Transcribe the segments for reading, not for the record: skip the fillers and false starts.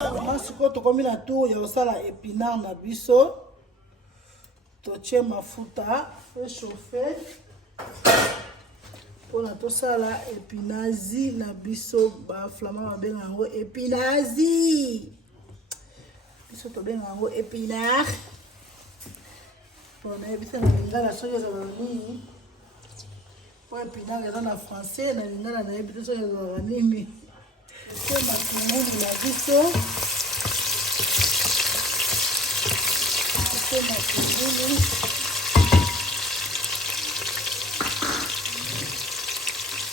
sikoyo tokomi na tour ya kosala épinard na biso. Totie mafuta échauffé mpona tosala épinazi na biso. Baflama babenga yango épinazi, biso tobenga yango épinard. Mpona yebisa na lingala soki ezalaka nini, po épinard eza na français, na lingala nayebi te soki ezalaka nini. Totie matungulu na biso, totie matungulu,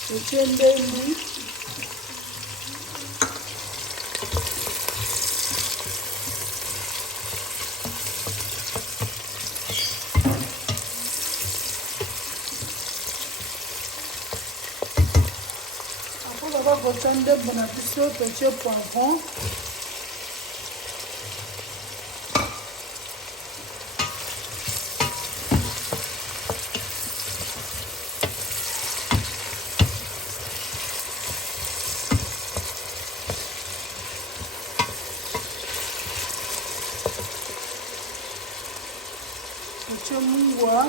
totie ndembi, kotia ndembo na biso, totie poivron, totie mungwa,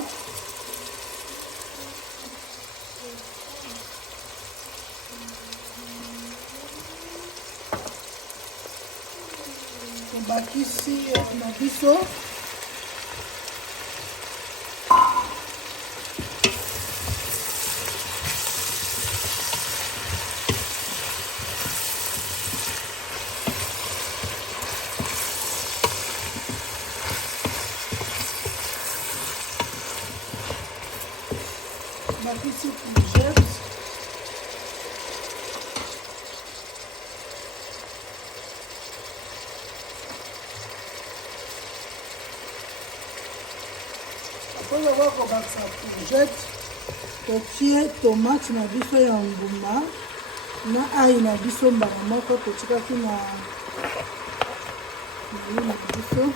tobakisi na biso bakisi courgette, apres avoir kobakisa courgette, totie tomate na biso ya ngumba na ai na biso mbala moko totikaki na biso.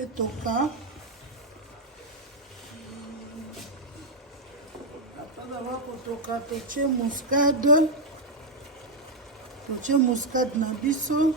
Etoka après avoir kotoka, totie muscade na biso,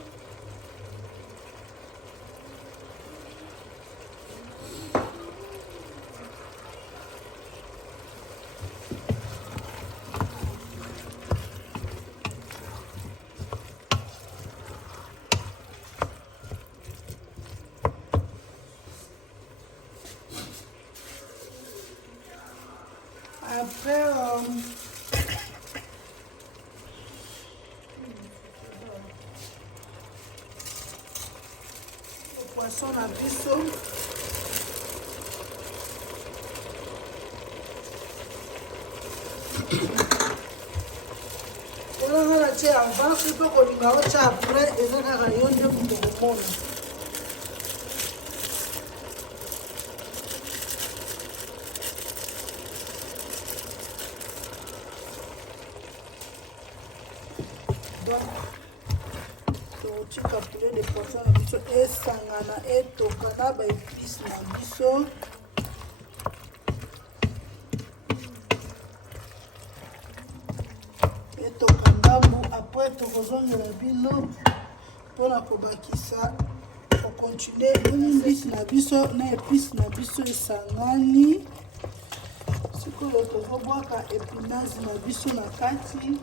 après le poisson na biso, olanga na tie avant soki kolinga otia après eza kaka yo nde moto komona. Donc totika poulet de poisson na biso esangana etoka na baépice na biso. Etoka ndambo, après tokozongela bino mpona kobakisa kokontinue mbisi na biso na épice na biso esangani. Sikoyo tozobwaka épinazi na biso na kati.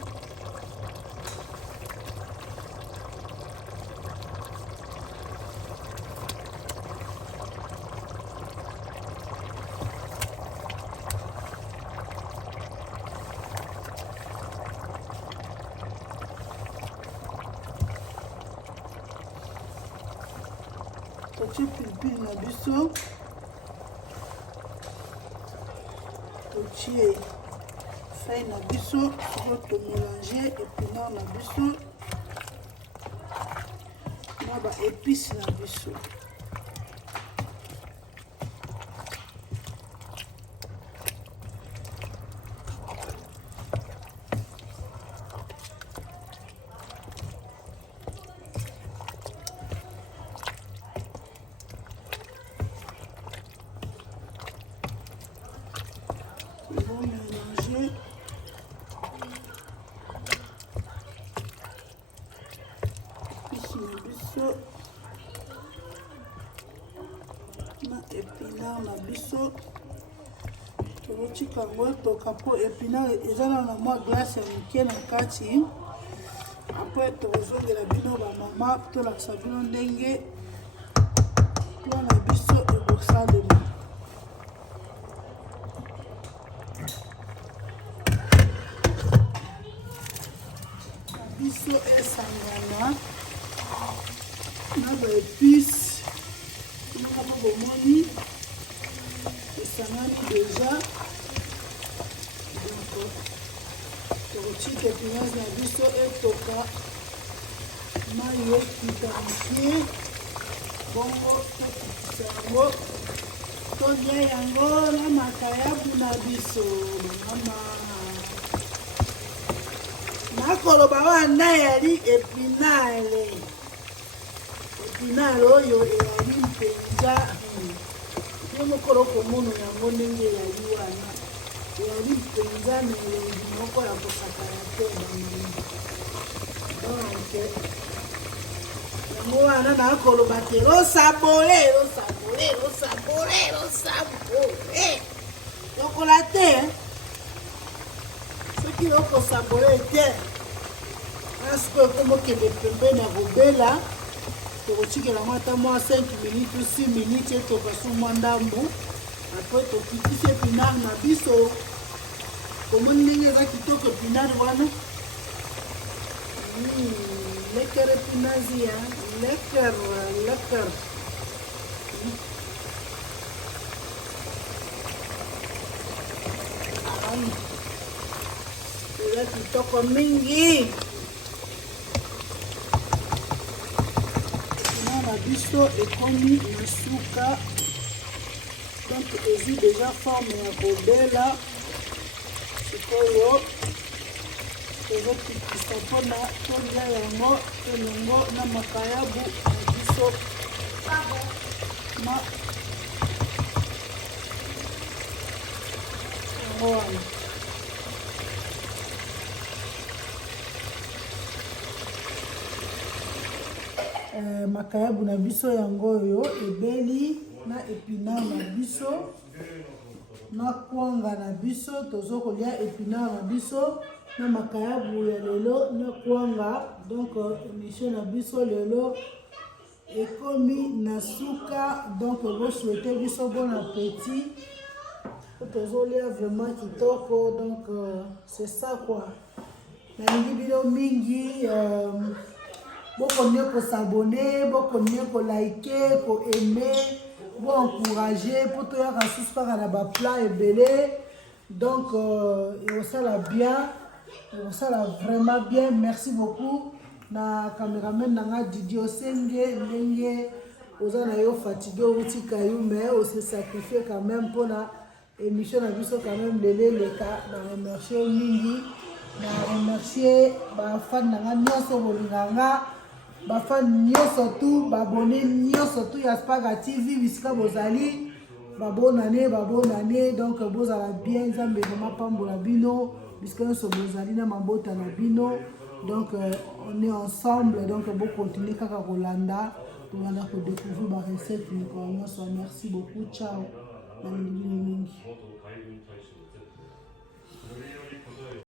Totie pilipili na biso, totie feuille na biso, tomélanger épinard na biso na ba épice na biso. na épinard na biso tokotika yango etoka mpo épinard eza na mwa glace ya moke na kati. Après tokozongela bino bamama tolakisa bino ndenge plan na biso ekosalema. Biso esangana na baépice moko bomoni esangani deja. Donc tokotika épinase na biso etoka mai ekita moke bongo tokitisa yango tolia yango na makayabu na biso mama. Nakoloba wana yali épinare oyo eyali mpenza ye mokolo komona yango ndenge eyali wana eyali mpenza na elengi moko ya kosakana te bamama. Donc yango wana nakoloba te losabole lokola te soki okosabole te asiko ekomokende pembeni ya kobela tokotikela yango ata mwa 5 minutes 6 minutes etoka so mwa ndambu. Apres tokitisi épinard na biso komoni ndenge eza kitoko épinard wana. Lekker épinase ya lekker. Eza kitoko mingi. Na biso ekomi na suka donc ezwi deja forme ya kobela. Sikoyo tozokitisa mpona tolia yango elongo na makayabu na biso na yango wana. Makayabu na biso yango oyo ebeli na épinard na biso na kwanga na biso tozokolia épinard na biso na makayabu ya lelo na kwanga. Donc émission na biso lelo ekomi na suka. Donc bosouhaite biso bon appétit. Tozolia vraiment kitoko. Donc c'est ça quoi. Nalingi bino mingi bokonde kosabone, bokonde kolaike, koaime, bo encourager pour toyaka susu kaka na baplat ebele. Donc ekosala bien, ekosala vraiment bien. Merci beaucoup na cameraman nanga Didi Osenge ndenge oza na yo fatigué outi kayu mais on se sacrifié quand même pour la émission na biso quand même lele leka. Na remercier mingi, na remercier ba fan nanga nyonso bolinganga, ba fan nyonso tu, ba abonné nyonso tu ya Spaga TV bisika bozali. Ba bonne année donc bozala bien nzambe vraiment pambola bino bisika nyonso bozali na mabota na bino. Donc on est ensemble, donc bon continuer kaka kolanda pour aller découvrir ma recette. Merci beaucoup, ciao.